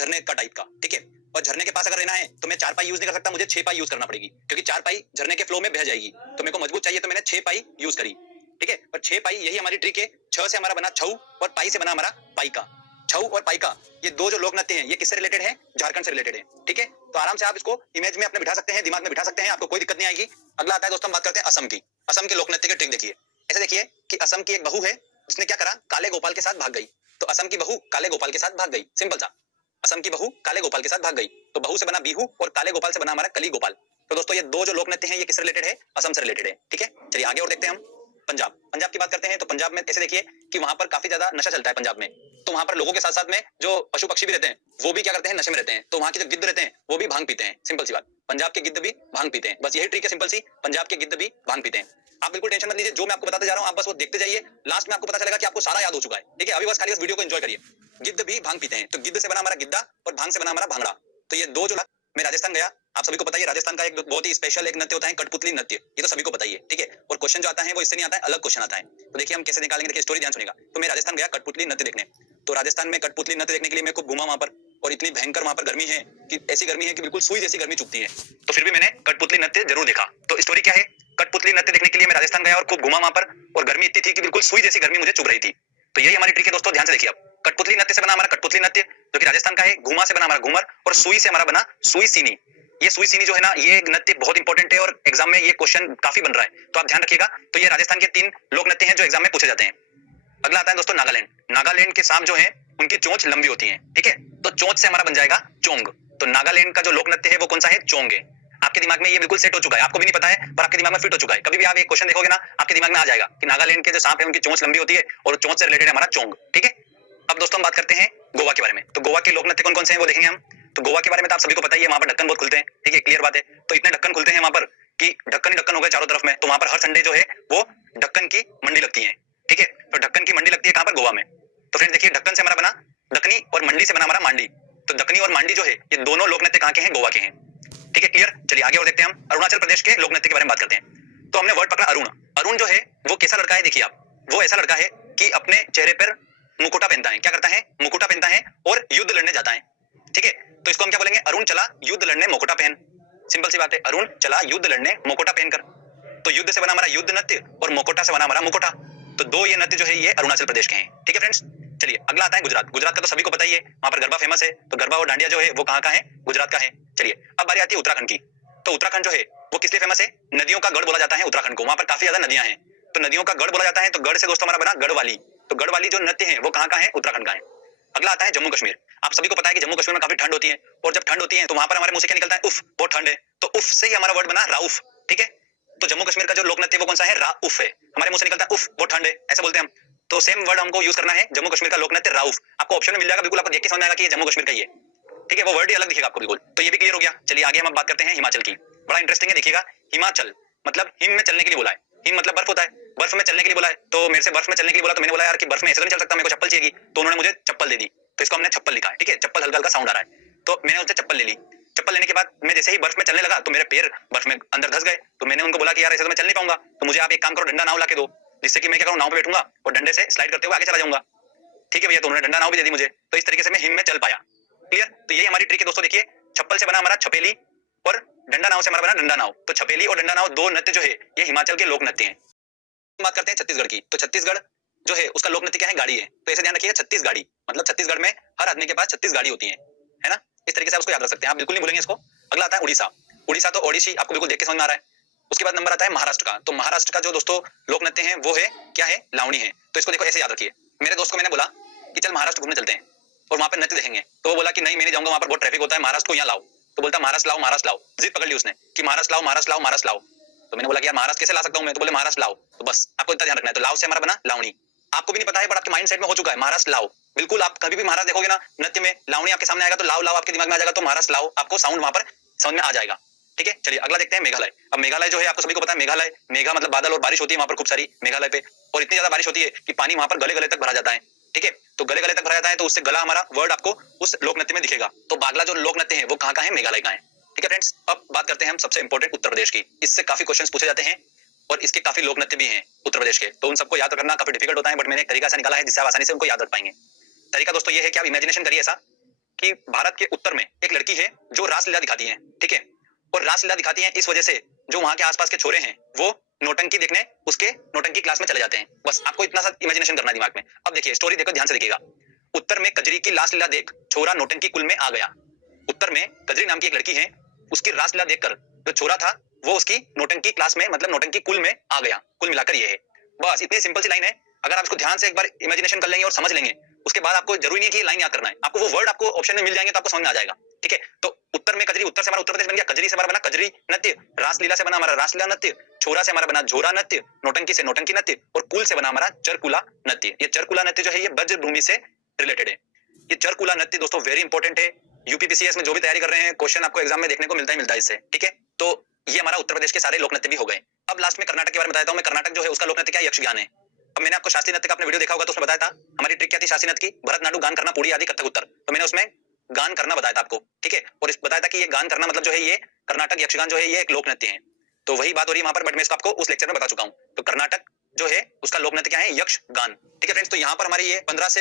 झरने का टाइप का, ठीक है। और झरने के पास अगर रहना है तो मैं 4 पाई यूज नहीं कर सकता, मुझे 6 पाई यूज करना पड़ेगी, क्योंकि 4 पाई झरने के फ्लो में बह जाएगी। तो मेरे को मजबूत चाहिए तो मैंने 6 पाई यूज करी, ठीक है। और 6 पाई यही हमारी ट्रिक है। 6 से हमारा बना छऊ और पाई से बना हमारा पाइका। छऊ और पाइका ये दो जो लोक नृत्य हैं ये किससे रिलेटेड है? झारखंड से रिलेटेड है, ठीक है। तो आराम से आप इसको इमेज में अपने बिठा सकते हैं, दिमाग में बिठा सकते हैं, आपको कोई दिक्कत नहीं आएगी। अगला आता है दोस्तों, हम बात करते हैं असम की। असम के लोक नृत्य की ट्रिक देखिए। ऐसे देखिए कि असम की एक बहू है जिसने क्या करा, काले गोपाल के साथ भाग गई। तो असम की बहू काले गोपाल के साथ भाग गई, सिंपल सा। असम की बहू काले गोपाल के साथ भाग गई, तो बहू से बना बिहू और काले गोपाल से बना हमारा कली गोपाल। तो दोस्तों ये दो जो लोक नृत्य हैं ये किससे रिलेटेड है? असम से रिलेटेड है, ठीक है। चलिए आगे और देखते हैं हम पंजाब। पंजाब की बात करते हैं तो पंजाब में ऐसे देखिए कि वहां पर काफी ज्यादा नशा चलता है पंजाब में। तो वहां पर लोगों के साथ साथ में जो पशु पक्षी भी रहते हैं वो भी क्या करते हैं? नशे में रहते हैं। तो वहां के जो गिद्ध रहते हैं वो भी भांग पीते हैं, सिंपल सी बात। पंजाब के गिद्ध भी भांग पीते हैं, बस यही ट्रिक है सिंपल सी। पंजाब के गिद्ध भी भांग पीते हैं। आप बिल्कुल टेंशन मत लीजिए, जो मैं आपको बताते जा रहा हूं आप बस वो देखते जाइए, लास्ट में आपको पता चलेगा कि आपको सारा याद हो चुका है, ठीक है। अभी बस खाली इस वीडियो को एंजॉय करिए। गिद्ध भी भांग पीते हैं, तो गिद्ध से बना हमारा गिद्दा और भांग से बना हमारा भांगड़ा। तो ये दो जो मैं राजस्थान गया, आप सभी को पता है राजस्थान का एक बहुत ही स्पेशल एक नृत्य होता है कठपुतली नृत्य, ये तो सभी को पता ही है, ठीक है। और क्वेश्चन जो आता है वो इससे नहीं आता है, अलग क्वेश्चन आता है। तो देखिए हम कैसे निकालेंगे, देखिए स्टोरी ध्यान सुनिएगा। तो मैं राजस्थान गया कठपुतली नृत्य देखने। तो राजस्थान में कठपुतली नृत्य देखने के लिए मैं खूब घूमा वहां पर, और इतनी भयंकर वहां पर गर्मी है कि ऐसी गर्मी है कि बिल्कुल सुई जैसी गर्मी चुभती है। तो फिर भी मैंने कठपुतली नृत्य जरूर देखा। तो स्टोरी क्या है, कठपुतली नृत्य देखने के लिए मैं राजस्थान गया और खूब घूमा वहां पर, और गर्मी इतनी थी कि बिल्कुल सुई जैसी गर्मी मुझे चुभ रही थी। तो यही हमारी ट्रिक है दोस्तों, ध्यान से देखिए। अब कठपुतली नृत्य से बना हमारा कठपुतली नृत्य जो कि राजस्थान का है, घूमा से बना हमारा घूमर, और सुई से हमारा बना सुई सीनी। ये सुई सीनी जो है ना, ये नृत्य बहुत इंपॉर्टेंट है और एग्जाम में ये क्वेश्चन काफी बन रहा है, तो आप ध्यान रखिएगा। तो ये राजस्थान के 3 लोक नृत्य हैं जो एग्जाम में पूछे जाते हैं। अगला आता है दोस्तों नागालैंड। नागालैंड के सांप जो है उनकी चोंच लंबी होती है, ठीक है। तो चोंच से हमारा बन जाएगा चोंग। तो नागालैंड का जो लोक नृत्य है वो कौन सा है? चोंग है। आपके दिमाग में ये बिल्कुल सेट हो चुका है, आपको भी नहीं पता है पर आपके दिमाग में फिट हो चुका है। कभी भी आप एक क्वेश्चन देखोगे ना आपके दिमाग में आ जाएगा कि नागालैंड के जो सांप है उनकी चोंच लंबी होती है और चोंच से रिलेटेड है हमारा चोंग, ठीक है। अब दोस्तों हम बात करते हैं गोवा के बारे में। तो गोवा के लोक नृत्य कौन कौन से हैं वो देखेंगे हम। तो गोवा के बारे में तो आप सभी को पता ही है, वहां पर ढक्कन बहुत खुलते हैं, ठीक है, क्लियर बात है। तो इतने ढक्कन खुलते हैं वहां पर कि ढक्कन ही ढक्कन हो गए चारों तरफ में। तो वहां पर हर संडे जो है वो ढक्कन की मंडी लगती है, ठीक है। तो ढक्कन की मंडी लगती है कहां पर? गोवा में। तो फिर देखिए ढक्कन से हमारा बना दकनी और मंडी से बना हमारा मांडी। तो दकनी और मांडी जो है ये दोनों लोक नृत्य कहां के हैं? गोवा के हैं, ठीक है, क्लियर। चलिए आगे और देखते हैं हम अरुणाचल प्रदेश के लोक नृत्य के बारे में बात करते हैं। तो हमने वर्ड पकड़ा अरुण। अरुण जो है वो कैसा लड़का है? देखिए आप, वो ऐसा लड़का है कि अपने चेहरे पर मुकुटा पहनता है। क्या करता है? मुकुटा पहनता है और युद्ध लड़ने जाता है, ठीक है। तो इसको हम क्या बोलेंगे? अरुण चला युद्ध लड़ने मुकुटा पहन। सिंपल सी बात है, अरुण चला युद्ध लड़ने मुकुटा पहनकर। तो युद्ध से बना हमारा युद्ध नृत्य और मुकुटा से बना हमारा मुकुटा। तो दो ये नृत्य जो है ये अरुणाचल प्रदेश के हैं, ठीक है फ्रेंड्स। चलिए अगला आता है गुजरात। गुजरात का तो सभी को पता ही है, वहां पर गरबा फेमस है। तो गरबा और डांडिया जो है वो कहां का है? गुजरात का है। चलिए अब बारी आती है उत्तराखंड की। तो उत्तराखंड जो है वो किस लिए फेमस है? नदियों का गढ़ बोला जाता है उत्तराखंड को, वहां पर काफी ज्यादा नदियां हैं। तो नदियों का गढ़ बोला जाता है। तो गढ़ से दोस्तों हमारा बना गढ़वाली। तो गढ़वाली जो नृत्य है वो कहां का है? उत्तराखंड का है। अगला आता है जम्मू कश्मीर। आप सभी को पता है कि जम्मू कश्मीर में काफी ठंड होती है, और जब ठंड होती है तो वहां पर हमारे मुंह से क्या निकलता है? उफ, बहुत ठंड है। तो उफ से ही हमारा वर्ड बना राउफ, ठीक है। तो जम्मू कश्मीर का जो लोक नृत्य वो कौन सा है? राउफ है। हमारे मुंह से निकलता है उफ, बहुत ठंड है, ऐसे बोलते हैं हम। तो सेम वर्ड हमको यूज करना है, जम्मू कश्मीर का लोक नृत्य राउफ। आपको ऑप्शन में मिल जाएगा, बिल्कुल आपको देख के समझ आएगा कि ये जम्मू कश्मीर का ही है, ठीक है। वो वर्ड ही अलग दिखेगा आपको बिल्कुल। तो ये भी क्लियर हो गया। चलिए आगे हम बात करते हैं हिमाचल की। बड़ा इंटरेस्टिंग है, देखिएगा। हिमाचल मतलब हिम में चलने के लिए बोला है। हिम मतलब बर्फ होता है, बर्फ में चलने के लिए बोला है। तो मेरे से बर्फ में चलने के लिए बोला, तो मैंने बोला यार कि बर्फ में ऐसे तो नहीं चल सकता, मेरे को चप्पल चाहिए। तो उन्होंने मुझे चप्पल दे दी, तो इसको हमने चप्पल लिखा है, ठीक है। चप्पल हल्का हल्का साउंड आ रहा है, तो मैंने उससे चप्पल ले ली। चप्पल लेने के बाद मैं जैसे ही बर्फ में चलने लगा तो मेरे पैर बर्फ में अंदर धस गए। तो मैंने उनको बोला कि यार ऐसे तो मैं चल नहीं पाऊंगा, तो मुझे आप एक काम करो, डंडा नाव ला के दो, जिससे कि मैं क्या करूँ, नाव पे बैठूंगा और डंडे से स्लाइड करते हुए आगे चला जाऊंगा, ठीक है भैया। तो उन्होंने डंडा नाव भी दे दी मुझे। तो इस तरीके से मैं हिम में चल पाया, क्लियर। तो यही हमारी ट्रिक है दोस्तों। देखिए चप्पल से बना हमारा छपेली और डंडा नाव से हमारा बना डंडा नाव। तो छपेली और डंडा नाव दो नृत्य जो है ये हिमाचल के लोक नृत्य हैं। बात करते हैं छत्तीसगढ़ की। तो छत्तीसगढ़ जो है उसका लोक नृत्य क्या है? गाड़ी है। तो ऐसे ध्यान रखिएगा, छत्तीस गाड़ी मतलब छत्तीसगढ़ में हर आदमी के पास 36 गाड़ी होती है ना। इस तरीके से आप उसको याद रख सकते हैं, आप बिल्कुल नहीं भूलेंगे इसको। अगला आता है उड़ीसा। उड़ीसा तो ओडिसी आपको बिल्कुल देख के समझ में आ रहा है। उसके बाद नंबर आता है महाराष्ट्र का। तो महाराष्ट्र का जो दोस्तों लोक नृत्य है वो है क्या है? लावणी है। तो इसको देखो ऐसे याद रखिए। मेरे दोस्त को मैंने बोला कि चल महाराष्ट्र घूमने चलते हैं और वहां पर नृत्य देखेंगे। तो वो बोला कि नहीं मैं नहीं जाऊंगा, वहां पर बहुत ट्रैफिक होता है, महाराष्ट्र को यहाँ लाओ। तो बोलता महाराष्ट्र लाओ, महाराष्ट्र लाओ। जिद पकड़ ली उसने कि महाराष्ट्र लाओ, महाराष्ट्र लाओ, महाराष्ट्र लाओ। तो मैंने बोला कि यार महाराष्ट्र कैसे ला सकता हूँ मैं? तो बोले महाराष्ट्र लाओ। तो बस आपको इतना ध्यान रखना है। तो लाओ से हमारा बना लावणी। आपको भी नहीं पता है पर आपके माइंड सेट में हो चुका है महाराष्ट्र लाओ। बिल्कुल आप कभी भी महाराष्ट्र देखोगे ना नृत्य में, लावणी आपके सामने आएगा तो लाओ लाओ आपके दिमाग में आ जाएगा। तो महाराष्ट्र लाओ आपको साउंड वहां पर समझ में आ जाएगा, ठीक है। चलिए अगला देखते हैं मेघालय। अब मेघालय जो है आपको सभी को पता है, मेघालय मेघा मतलब बादल और बारिश होती है वहां पर खूब सारी मेघालय पे, और इतनी ज्यादा बारिश होती है कि पानी वहां पर गले गले तक भरा जाता है, ठीक है। तो गले गले तक भरा जाता है तो उससे गला हमारा वर्ड आपको उस लोक नृत्य में दिखेगा। तो बागला जो लोक नृत्य है वो कहाँ का है? मेघालय का है, ठीक है फ्रेंड्स। अब बात करते हैं हम सबसे इंपॉर्टेंट उत्तर प्रदेश की। इससे काफी क्वेश्चन पूछे जाते हैं और इसके काफी लोक नृत्य भी हैं उत्तर प्रदेश के। तो उन सबको याद रखना काफी डिफिकल्ट होता है, बट मैंने एक तरीका से निकाला है जिससे आप आसानी से उनको याद रख पाएंगे। तरीका दोस्तों ये है कि आप इमेजिनेशन करिए ऐसा कि भारत के उत्तर में एक लड़की है जो रासलीला दिखाती है, ठीक है, और रासलीला दिखाती है इस वजह से जो वहां के आसपास के छोरे हैं वो नौटंकी देखने उसके नौटंकी क्लास में चले जाते हैं। बस आपको इतना सा इमेजिनेशन करना है दिमाग में। अब देखिए स्टोरी देखो, ध्यान से देखिएगा। उत्तर में कजरी की रासलीला देख छोरा नौटंकी कुल में आ गया। उत्तर में कजरी नाम की एक लड़की है, उसकी रासलीला देखकर जो छोरा था वो उसकी नौटंकी क्लास में मतलब नौटंकी कुल में आ गया। कुल मिलाकर ये है, बस इतनी सिंपल सी लाइन है। अगर आप इसको ध्यान से एक बार इमेजिनेशन कर लेंगे और समझ लेंगे, उसके बाद आपको जरूरी नहीं है कि ये लाइन याद करना है, आपको वो वर्ड आपको ऑप्शन में मिल जाएंगे तो आपको समझ में आ जाएगा, ठीक है। तो उत्तर में कजरी, उत्तर से हमारा उत्तर प्रदेश बन गया, कजरी से हमारा बना कजरी नृत्य, रासलीला से बना हमारा रासलीला नृत्य, छोरा से हमारा बना झोरा नृत्य, नौटंकी से नौटंकी नृत्य, और कुल से बना हमारा चरकुला नृत्य। ये चरकुला नृत्य जो है ये ब्रज भूमि से रिलेटेड है। ये चरकुला नृत्य दोस्तों वेरी इंपॉर्टेंट है। यूपीपीसीएस में जो भी तैयारी कर रहे हैं क्वेश्चन आपको एग्जाम में देखने को मिलता ही मिलता है इससे, ठीक है। तो ये हमारा उत्तर प्रदेश के सारे लोक नृत्य भी हो गए। अब लास्ट में कर्नाटक के बारे में बताता हूं मैं। कर्नाटक जो है उसका लोक नृत्य क्या है, यक्षगान है। अब मैंने आपको शास्त्रीय नृत्य का आपने वीडियो देखा होगा तो उसमें बताया था हमारी ट्रिक क्या थी शास्त्रीय नृत्य की, भरतनाट्यम गान करना, पूरी आदि कथक उत्तर। तो मैंने उसमें गान करना बताया था आपको, ठीक है, और इस बताया था कि ये गान करना मतलब जो है ये कर्नाटक यक्षगान जो है ये एक लोक नृत्य है। तो वही बात हो रही है वहां पर, बट मैं इसको आपको उस लेक्चर में बता चुका हूं। तो कर्नाटक जो है उसका लोक नृत्य क्या है, यक्षगान, ठीक है फ्रेंड्स। तो यहाँ पर हमारी ये 15 से